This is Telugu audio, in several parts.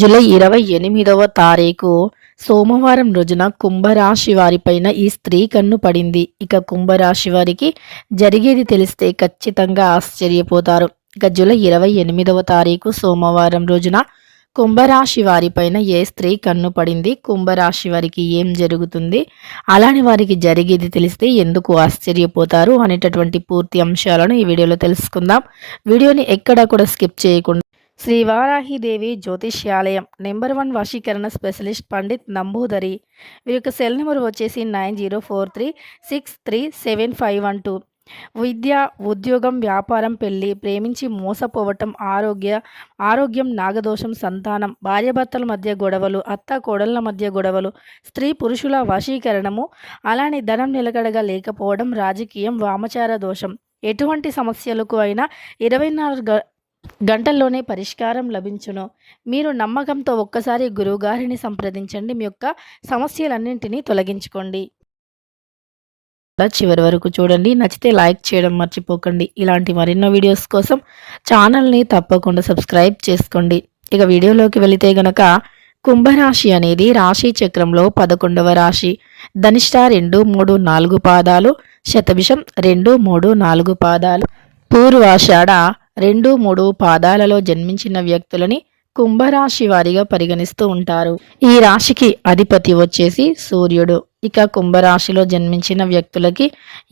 జూలై 28వ తారీఖు సోమవారం రోజున కుంభరాశి వారిపైన ఈ స్త్రీ కన్ను పడింది. ఇక కుంభరాశి వారికి జరిగేది తెలిస్తే ఖచ్చితంగా ఆశ్చర్యపోతారు. ఇక జూలై 28వ తారీఖు సోమవారం రోజున కుంభరాశి వారిపైన ఏ స్త్రీ కన్ను పడింది, కుంభరాశి వారికి ఏం జరుగుతుంది, అలానే వారికి జరిగేది తెలిస్తే ఎందుకు ఆశ్చర్యపోతారు అనేటటువంటి పూర్తి అంశాలను ఈ వీడియోలో తెలుసుకుందాం. వీడియోని ఎక్కడా కూడా స్కిప్ చేయకుండా శ్రీ వారాహిదేవి జ్యోతిష్యాలయం నెంబర్ 1 వశీకరణ స్పెషలిస్ట్ పండిత్ నంబూదరి. వీరి యొక్క సెల్ నెంబర్ వచ్చేసి 9043637512. విద్య, ఉద్యోగం, వ్యాపారం, పెళ్లి, ప్రేమించి మోసపోవటం, ఆరోగ్యం, నాగదోషం, సంతానం, భార్యాభర్తల మధ్య గొడవలు, అత్త కోడళ్ల మధ్య గొడవలు, స్త్రీ పురుషుల వశీకరణము, అలానే ధనం నిలకడగా లేకపోవడం, రాజకీయం, వామచార దోషం, ఎటువంటి సమస్యలకు అయినా 24 గంటల్లోనే పరిష్కారం లభించును. మీరు నమ్మకంతో ఒక్కసారి గురువుగారిని సంప్రదించండి. మీ యొక్క సమస్యలన్నింటినీ తొలగించుకోండి. చివరి వరకు చూడండి. నచ్చితే లైక్ చేయడం మర్చిపోకండి. ఇలాంటి మరెన్నో వీడియోస్ కోసం ఛానల్ని తప్పకుండా సబ్స్క్రైబ్ చేసుకోండి. ఇక వీడియోలోకి వెళితే గనక కుంభరాశి అనేది రాశి చక్రంలో 11వ రాశి. ధనిష్ట 2, 3, 4 పాదాలు, శతభిషం 2, 3, 4 పాదాలు, పూర్వాషాఢ 2, 3 పాదాలలో జన్మించిన వ్యక్తులని కుంభరాశి వారిగా పరిగణిస్తూ ఉంటారు. ఈ రాశికి అధిపతి వచ్చేసి సూర్యుడు. ఇక కుంభరాశిలో జన్మించిన వ్యక్తులకి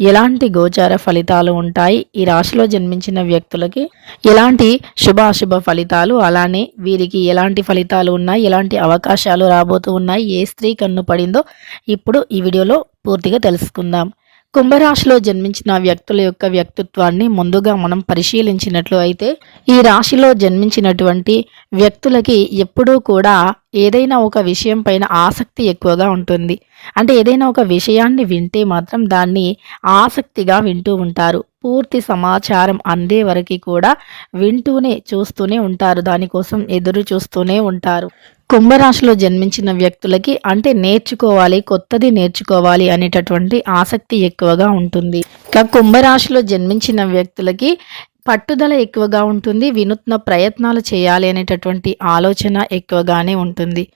ఎలాంటి గోచార ఫలితాలు ఉంటాయి, ఈ రాశిలో జన్మించిన వ్యక్తులకి ఎలాంటి శుభాశుభ ఫలితాలు, అలానే వీరికి ఎలాంటి ఫలితాలు ఉన్నాయి, ఎలాంటి అవకాశాలు రాబోతూ ఉన్నాయి, ఏ స్త్రీ కన్ను పడిందో ఇప్పుడు ఈ వీడియోలో పూర్తిగా తెలుసుకుందాం. కుంభరాశిలో జన్మించిన వ్యక్తుల యొక్క వ్యక్తిత్వాన్ని ముందుగా మనం పరిశీలించినట్లు అయితే ఈ రాశిలో జన్మించినటువంటి వ్యక్తులకి ఎప్పుడూ కూడా ఏదైనా ఒక విషయం పైన ఆసక్తి ఎక్కువగా ఉంటుంది. అంటే ఏదైనా ఒక విషయాన్ని వింటే మాత్రం దాన్ని ఆసక్తిగా వింటూ ఉంటారు. పూర్తి సమాచారం అందే వరకు కూడా వింటూనే చూస్తూనే ఉంటారు. దానికోసం ఎదురు చూస్తూనే ఉంటారు. కుంభరాశిలో జన్మించిన వ్యక్తులకి అంటే నేర్చుకోవాలి, కొత్తది నేర్చుకోవాలి అనేటటువంటి ఆసక్తి ఎక్కువగా ఉంటుంది. ఇక కుంభరాశిలో జన్మించిన వ్యక్తులకి పట్టుదల ఎక్కువగా ఉంటుంది. వినూత్న ప్రయత్నాలు చేయాలి అనేటటువంటి ఆలోచన ఎక్కువగానే ఉంటుంది.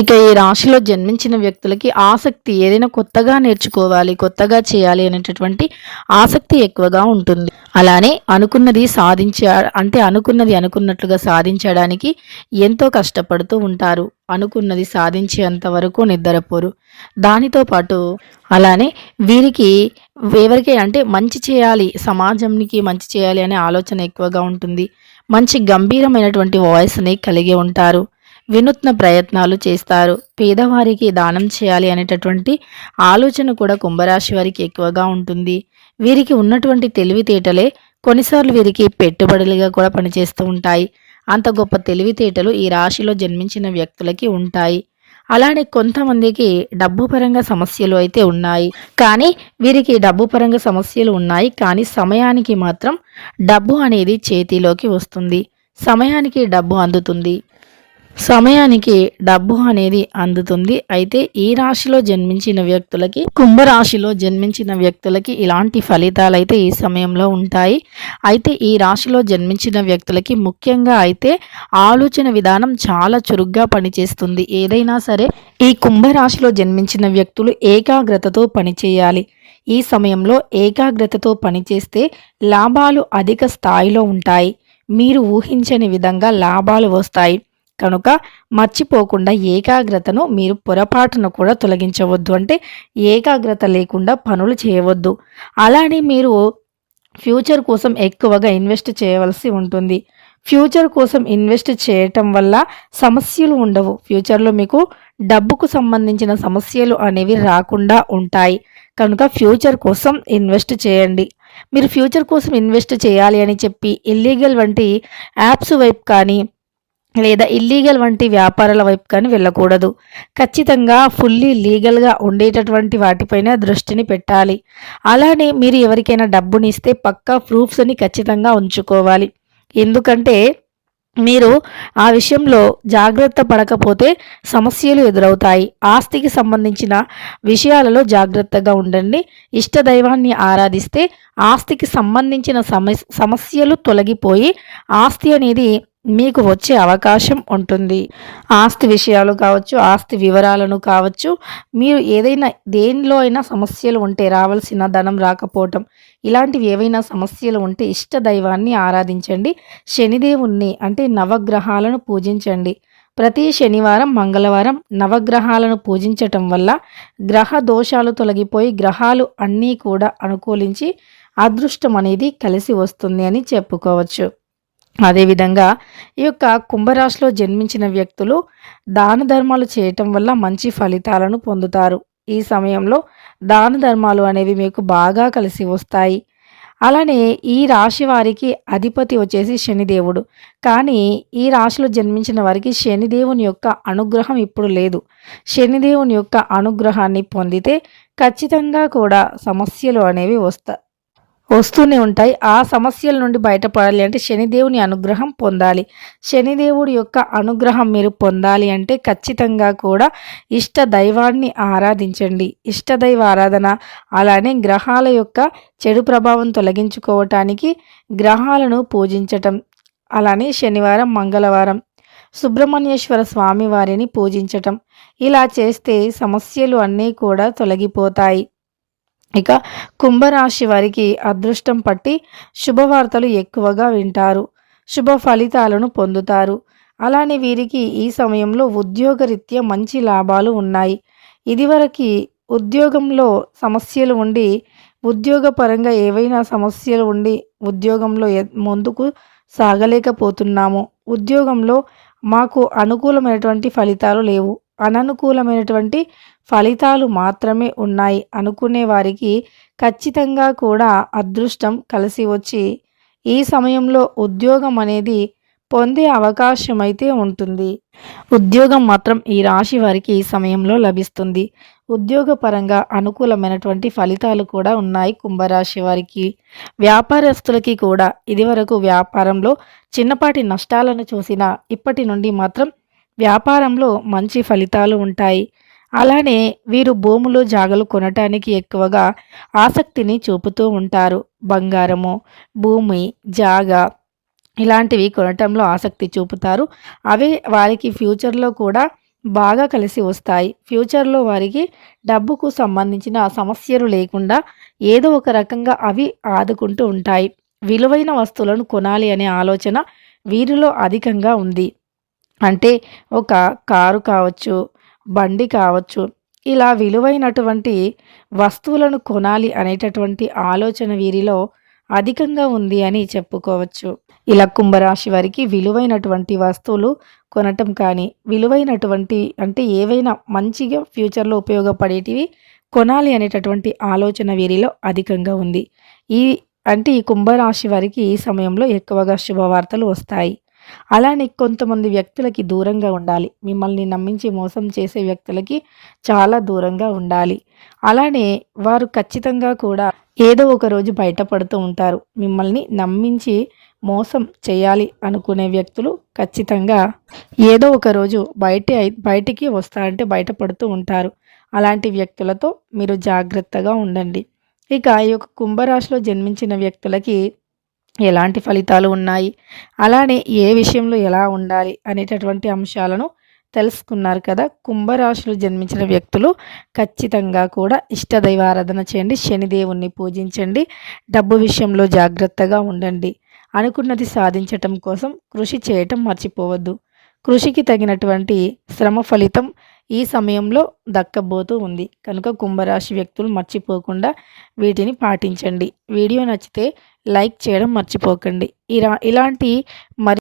ఇక ఈ రాశిలో జన్మించిన వ్యక్తులకి ఆసక్తి, ఏదైనా కొత్తగా నేర్చుకోవాలి, కొత్తగా చేయాలి అనేటటువంటి ఆసక్తి ఎక్కువగా ఉంటుంది. అలానే అనుకున్నది అనుకున్నట్లుగా సాధించడానికి ఎంతో కష్టపడుతూ ఉంటారు. అనుకున్నది సాధించేంత వరకు నిద్రపోరు. దానితో పాటు అలానే వీరికి ఎవరికి అంటే మంచి చేయాలి, సమాజానికి మంచి చేయాలి అనే ఆలోచన ఎక్కువగా ఉంటుంది. మంచి గంభీరమైనటువంటి వాయిస్ని కలిగి ఉంటారు. వినూత్న ప్రయత్నాలు చేస్తారు. పేదవారికి దానం చేయాలి అనేటటువంటి ఆలోచన కూడా కుంభరాశి వారికి ఎక్కువగా ఉంటుంది. వీరికి ఉన్నటువంటి తెలివితేటలే కొన్నిసార్లు వీరికి పెట్టుబడులుగా కూడా పనిచేస్తూ ఉంటాయి. అంత గొప్ప తెలివితేటలు ఈ రాశిలో జన్మించిన వ్యక్తులకి ఉంటాయి. అలానే కొంతమందికి డబ్బు పరంగా సమస్యలు అయితే ఉన్నాయి. కానీ వీరికి డబ్బు పరంగా సమస్యలు ఉన్నాయి, కానీ సమయానికి మాత్రం డబ్బు అనేది చేతిలోకి వస్తుంది. సమయానికి డబ్బు అందుతుంది. అయితే ఈ రాశిలో జన్మించిన వ్యక్తులకి, కుంభరాశిలో జన్మించిన వ్యక్తులకి ఇలాంటి ఫలితాలు అయితే ఈ సమయంలో ఉంటాయి. అయితే ఈ రాశిలో జన్మించిన వ్యక్తులకి ముఖ్యంగా అయితే ఆలోచన విధానం చాలా చురుగ్గా పనిచేస్తుంది. ఏదైనా సరే ఈ కుంభరాశిలో జన్మించిన వ్యక్తులు ఏకాగ్రతతో పనిచేయాలి. ఈ సమయంలో ఏకాగ్రతతో పనిచేస్తే లాభాలు అధిక స్థాయిలో ఉంటాయి. మీరు ఊహించని విధంగా లాభాలు వస్తాయి. కనుక మర్చిపోకుండా ఏకాగ్రతను మీరు పొరపాటును కూడా తొలగించవద్దు. అంటే ఏకాగ్రత లేకుండా పనులు చేయవద్దు. అలానే మీరు ఫ్యూచర్ కోసం ఎక్కువగా ఇన్వెస్ట్ చేయవలసి ఉంటుంది. ఫ్యూచర్ కోసం ఇన్వెస్ట్ చేయటం వల్ల సమస్యలు ఉండవు. ఫ్యూచర్లో మీకు డబ్బుకు సంబంధించిన సమస్యలు అనేవి రాకుండా ఉంటాయి. కనుక ఫ్యూచర్ కోసం ఇన్వెస్ట్ చేయండి. మీరు ఫ్యూచర్ కోసం ఇన్వెస్ట్ చేయాలి అని చెప్పి ఇల్లీగల్ వంటి యాప్స్ వైపు కానీ లేదా ఇల్లీగల్ వంటి వ్యాపారాల వైపు కానీ వెళ్ళకూడదు. ఖచ్చితంగా ఫుల్లీ లీగల్గా ఉండేటటువంటి వాటిపైన దృష్టిని పెట్టాలి. అలానే మీరు ఎవరికైనా డబ్బుని ఇస్తే పక్కా ప్రూఫ్స్ని ఖచ్చితంగా ఉంచుకోవాలి. ఎందుకంటే మీరు ఆ విషయంలో జాగ్రత్త పడకపోతే సమస్యలు ఎదురవుతాయి. ఆస్తికి సంబంధించిన విషయాలలో జాగ్రత్తగా ఉండండి. ఇష్టదైవాన్ని ఆరాధిస్తే ఆస్తికి సంబంధించిన సమస్యలు తొలగిపోయి ఆస్తి అనేది మీకు వచ్చే అవకాశం ఉంటుంది. ఆస్తి విషయాలు కావచ్చు, ఆస్తి వివరాలను కావచ్చు, మీరు ఏదైనా దేనిలో అయినా సమస్యలు ఉంటే రావాల్సిన ధనం రాకపోవటం, ఇలాంటివి ఏవైనా సమస్యలు ఉంటే ఇష్ట దైవాన్ని ఆరాధించండి. శనిదేవుణ్ణి అంటే నవగ్రహాలను పూజించండి. ప్రతి శనివారం, మంగళవారం నవగ్రహాలను పూజించటం వల్ల గ్రహ దోషాలు తొలగిపోయి గ్రహాలు అన్నీ కూడా అనుకూలించి అదృష్టం అనేది కలిసి వస్తుంది అని చెప్పుకోవచ్చు. అదేవిధంగా ఈ యొక్క కుంభరాశిలో జన్మించిన వ్యక్తులు దాన ధర్మాలు చేయటం వల్ల మంచి ఫలితాలను పొందుతారు. ఈ సమయంలో దాన ధర్మాలు అనేవి మీకు బాగా కలిసి వస్తాయి. అలానే ఈ రాశి వారికి అధిపతి వచ్చేసి శనిదేవుడు. కానీ ఈ రాశిలో జన్మించిన వారికి శనిదేవుని యొక్క అనుగ్రహం ఇప్పుడు లేదు. శనిదేవుని యొక్క అనుగ్రహాన్ని పొందితే ఖచ్చితంగా కూడా సమస్యలు అనేవి వస్తూనే ఉంటాయి. ఆ సమస్యల నుండి బయటపడాలి అంటే శనిదేవుని అనుగ్రహం పొందాలి. శనిదేవుడి యొక్క అనుగ్రహం మీరు పొందాలి అంటే ఖచ్చితంగా కూడా ఇష్ట దైవాన్ని ఆరాధించండి. ఇష్టదైవ ఆరాధన అలానే గ్రహాల యొక్క చెడు ప్రభావం తొలగించుకోవటానికి గ్రహాలను పూజించటం, అలానే శనివారం, మంగళవారం సుబ్రహ్మణ్యేశ్వర స్వామి వారిని పూజించటం, ఇలా చేస్తే సమస్యలు అన్నీ కూడా తొలగిపోతాయి. ఇక కుంభరాశి వారికి అదృష్టం పట్టి శుభవార్తలు ఎక్కువగా వింటారు. శుభ ఫలితాలను పొందుతారు. అలానే వీరికి ఈ సమయంలో ఉద్యోగరీత్యా మంచి లాభాలు ఉన్నాయి. ఇదివరకి ఉద్యోగంలో సమస్యలు ఉండి ఉద్యోగపరంగా ఏవైనా సమస్యలు ఉండి ఉద్యోగంలో ముందుకు సాగలేకపోతున్నాము. ఉద్యోగంలో మాకు అనుకూలమైనటువంటి ఫలితాలు లేవు. అననుకూలమైనటువంటి ఫలితాలు మాత్రమే ఉన్నాయి అనుకునే వారికి ఖచ్చితంగా కూడా అదృష్టం కలిసి వచ్చి ఈ సమయంలో ఉద్యోగం అనేది పొందే అవకాశం అయితే ఉంటుంది. ఉద్యోగం మాత్రం ఈ రాశి వారికి ఈ సమయంలో లభిస్తుంది. ఉద్యోగపరంగా అనుకూలమైనటువంటి ఫలితాలు కూడా ఉన్నాయి కుంభరాశి వారికి. వ్యాపారస్తులకి కూడా ఇదివరకు వ్యాపారంలో చిన్నపాటి నష్టాలను చూసినా ఇప్పటి నుండి మాత్రం వ్యాపారంలో మంచి ఫలితాలు ఉంటాయి. అలానే వీరు భూములు, జాగలు కొనటానికి ఎక్కువగా ఆసక్తిని చూపుతూ ఉంటారు. బంగారము, భూమి, జాగా ఇలాంటివి కొనటంలో ఆసక్తి చూపుతారు. అవే వారికి ఫ్యూచర్‌లో కూడా బాగా కలిసి వస్తాయి. ఫ్యూచర్‌లో వారికి డబ్బుకు సంబంధించిన సమస్యలు లేకుండా ఏదో ఒక రకంగా అవి ఆదుకుంటూ ఉంటాయి. విలువైన వస్తువులను కొనాలి అనే ఆలోచన వీరిలో అధికంగా ఉంది. అంటే ఒక కారు కావచ్చు, బండి కావచ్చు, ఇలా విలువైనటువంటి వస్తువులను కొనాలి అనేటటువంటి ఆలోచన వీరిలో అధికంగా ఉంది అని చెప్పుకోవచ్చు. ఇలా కుంభరాశి వారికి విలువైనటువంటి వస్తువులు కొనటం కానీ, విలువైనటువంటి అంటే ఏవైనా మంచిగా ఫ్యూచర్‌లో ఉపయోగపడేటివి కొనాలి అనేటటువంటి ఆలోచన వీరిలో అధికంగా ఉంది. ఈ ఈ కుంభరాశి వారికి ఈ సమయంలో ఎక్కువగా శుభవార్తలు వస్తాయి. అలానే కొంతమంది వ్యక్తులకి దూరంగా ఉండాలి. మిమ్మల్ని నమ్మించి మోసం చేసే వ్యక్తులకి చాలా దూరంగా ఉండాలి. అలానే వారు ఖచ్చితంగా కూడా ఏదో ఒక రోజు బయటపడుతూ ఉంటారు. మిమ్మల్ని నమ్మించి మోసం చేయాలి అనుకునే వ్యక్తులు ఖచ్చితంగా ఏదో ఒక రోజు బయటికి అంటే బయటపడుతూ ఉంటారు. అలాంటి వ్యక్తులతో మీరు జాగ్రత్తగా ఉండండి. ఇక ఈ యొక్క కుంభరాశిలో జన్మించిన వ్యక్తులకి ఎలాంటి ఫలితాలు ఉన్నాయి, అలానే ఏ విషయంలో ఎలా ఉండాలి అనేటటువంటి అంశాలను తెలుసుకున్నారు కదా. కుంభరాశిలో జన్మించిన వ్యక్తులు ఖచ్చితంగా కూడా ఇష్టదైవారాధన చేయండి. శనిదేవుణ్ణి పూజించండి. డబ్బు విషయంలో జాగ్రత్తగా ఉండండి. అనుకున్నది సాధించటం కోసం కృషి చేయటం మర్చిపోవద్దు. కృషికి తగినటువంటి శ్రమ ఫలితం ఈ సమయంలో దక్కబోతూ ఉంది. కనుక కుంభరాశి వ్యక్తులు మర్చిపోకుండా వీటిని పాటించండి. వీడియో నచ్చితే లైక్ చేయడం మర్చిపోకండి. ఇలాంటి మరి